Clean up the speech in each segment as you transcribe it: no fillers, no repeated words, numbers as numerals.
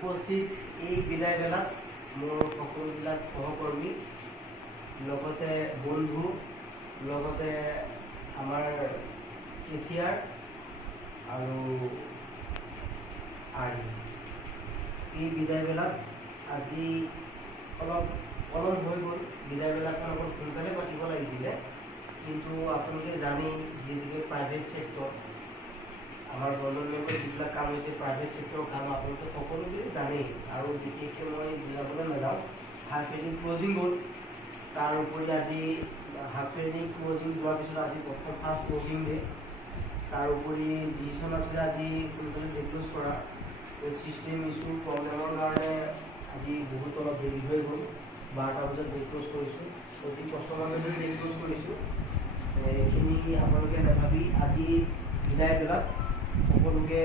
উপস্থিত এই বিদায় বেলাত মোৰ সকলোবিলাক সহকৰ্মী লগতে বন্ধু লগতে আমাৰ কেচিয়াৰ আৰু এই বিদায় বেলাত আজি অলপ অলপ হৈ গ'ল। বিদায় বেলাখন অলপ সোনকালে পাতিব লাগিছিলে, কিন্তু আপোনালোকে জানেই যিহেতুকে প্ৰাইভেট ছেক্টৰ আমাৰ গভৰ্ণমেণ্টৰ যিবিলাক কাম হৈছে প্ৰাইভেট ছেক্টৰৰ কাম আপোনালোকে সকলোকে জানেই, আৰু বিশেষকৈ মই বুজাবলৈ নাযাওঁ। হাফ ইয়াৰলি ক্লজিং গ'ল, তাৰ উপৰি আজি হাফ ইয়াৰলি ক্লজিং যোৱাৰ পিছত আজি প্ৰথম ফাৰ্ষ্ট ক্লজিং ডে। তাৰ উপৰি ডিচিশ্যন আছিলে আজি সোনকালে ডিক্ল'জ কৰা, ছিষ্টেম ইছ্যু প্ৰব্লেমৰ কাৰণে আজি বহুত অলপ দেৰি হৈ গ'ল। 12টা বজাত ডিক্ল'জ কৰিছোঁ, অতি কষ্টৰ মাজতে ডিক্ল'জ কৰিছোঁ। এইখিনি আপোনালোকে নাভাবি আজি বিদায় বেলাত সকলোকে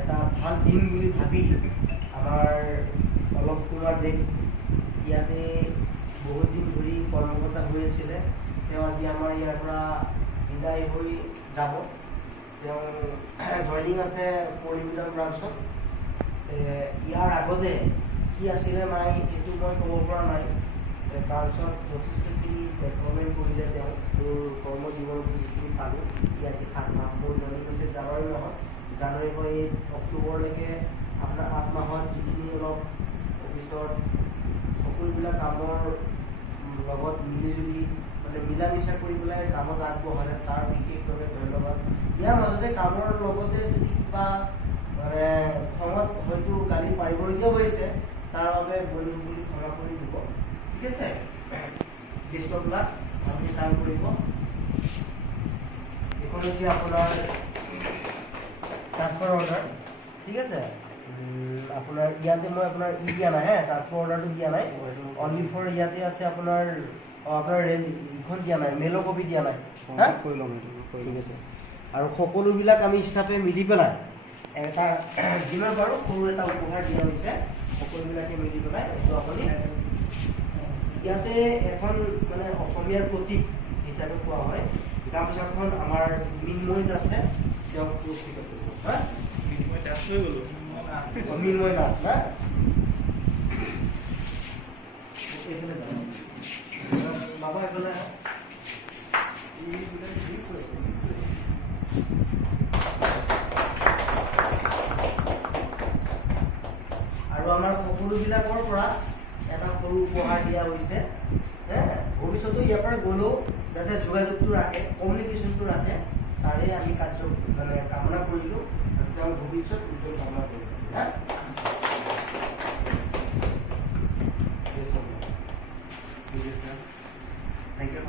এটা ভাল দিন বুলি ভাবি আমাৰ অলপ কুমাৰ দেৱ ইয়াতে বহুত দিন ধৰি কৰ্মকৰ্তা হৈ আছিলে, তেওঁ আজি আমাৰ ইয়াৰ পৰা বিদায় হৈ যাব। তেওঁ জইনিং আছে পৰিমিটাৰ ব্ৰাঞ্চত। ইয়াৰ আগতে কি আছিলে নাই এইটো মই ক'ব পৰা নাই। ব্ৰাঞ্চত যথেষ্টখিনি ডেভেলপমেণ্ট কৰিলে তেওঁ, মোৰ কৰ্মজীৱনত যিখিনি পালোঁ। ই আজি 7 মাহ, মোৰ জইনিং হৈছে জানুৱাৰী মাহত। জানুৱাৰীৰ পৰা এই অক্টোবৰলৈকে আপোনাৰ 8 মাহত যিখিনি অলপ অফিচত সকলোবিলাক কামৰ লগত মিলিজুলি মানে মিলা মিছা কৰি পেলাই কামত আগবঢ়ালে, তাৰ বিশেষভাৱে ধন্যবাদ। ইয়াৰ মাজতে কামৰ লগতে যদি কিবা মানে খঙত হয়তো গালি পাৰিবলগীয়া হৈছে, তাৰ বাবে বন্ধু বুলি ক্ষমা কৰি দিব, ঠিক আছে। বেষ্ট অফ লাক, ভালকৈ কাম কৰিব। এইখন হৈছে আপোনাৰ ট্ৰান্সফাৰ অৰ্ডাৰ, ঠিক আছে। আপোনাৰ ইয়াতে মই আপোনাৰ দিয়া নাই, ট্ৰান্সফাৰ অৰ্ডাৰটো দিয়া নাই, অনলি ফৰ ইয়াতে আছে আপোনাৰ আপোনাৰ ইখন দিয়া নাই, মেইলৰ কপি দিয়া নাই, কৈ ল'ম সেইটো, ঠিক আছে। আৰু সকলোবিলাক আমি ষ্টাফে মিলি পেলাই এটা যিমান পাৰোঁ সৰু এটা উপহাৰ দিয়া হৈছে, সকলোবিলাকে মিলি পেলাই। এইটো আপুনি ইয়াতে এখন মানে অসমীয়াৰ প্ৰতীক হিচাপে কোৱা হয়। গামোচাখন আমাৰ মৃন্ময়ত আছে, তেওঁক পুৰস্কৃত কৰিব। মৃন্ময় নাথ না বাবা এইফালে আৰু আমাৰ সকলোবিলাকৰ পৰা এটা সৰু উপহাৰ দিয়া হৈছে। ভৱিষ্যতে ইয়াৰ পৰা গ'লেও যাতে যোগাযোগটো ৰাখে, কমিউনিকেশ্যনটো ৰাখে, তাৰে আমি মানে কামনা কৰিলোঁ। আৰু তেওঁৰ ভৱিষ্যত উজ্জ্বল কামনা কৰিলোঁ। ঠিক আছে, থেংক ইউ।